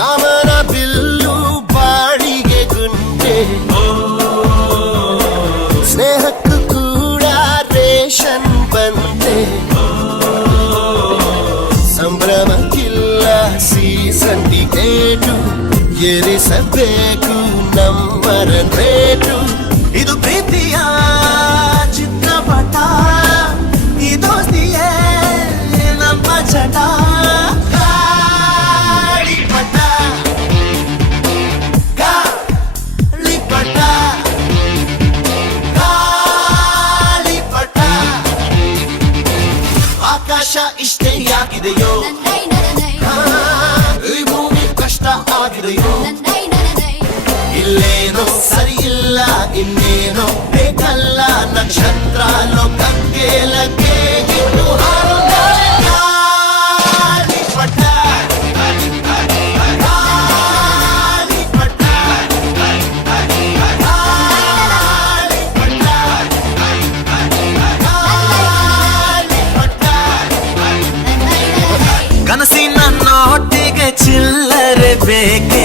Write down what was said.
ಕಾಮನ bill ಬಾಳಿಗೆ ಗುಂಡೆ ಸ್ನೇಹಕ್ಕೂ ಕೂಡ ration ಬಂದೆ ಸಂಭ್ರಮಕ್ಕಿಲ್ಲ ಸೀಸನ್ ಟಿಕೇಟು ಏರಿಸಬೇಕು ನಂಬರ್ ರೇಟು ಇದು ಪ್ರೀತಿಯ ಚಿತ್ರಪಟ ಈ ದೋಸ್ತಿಯೇ ನಮ್ಮ ಚಟ ಗಾಳಿಪಟ ಗಾಳಿಪಟ ಗಾಳಿಪಟ ಆಕಾಶ ಇಷ್ಟೇ ಯಾಗಿದೆಯೋ ಈ ಭೂಮಿ ಕಷ್ಟ ಆಗಿದೆಯೋ ಇಲ್ಲೇನೋ ಸರಿ ಇಲ್ಲ ಇನ್ನೇನೋ ಬೇಕಲ್ಲ ನಕ್ಷತ್ರ ಲೋಕಕ್ಕೆ ಲಗ್ಗೆ ಗಿಟ್ಟು ಗಾಳಿಪಟ ಗಾಳಿಪಟ ಗಾಳಿಪಟ ಕನಸಿನ ನೋಟಿಗೆ ಚಿಲ್ಲರೆ ಬೇಕೆ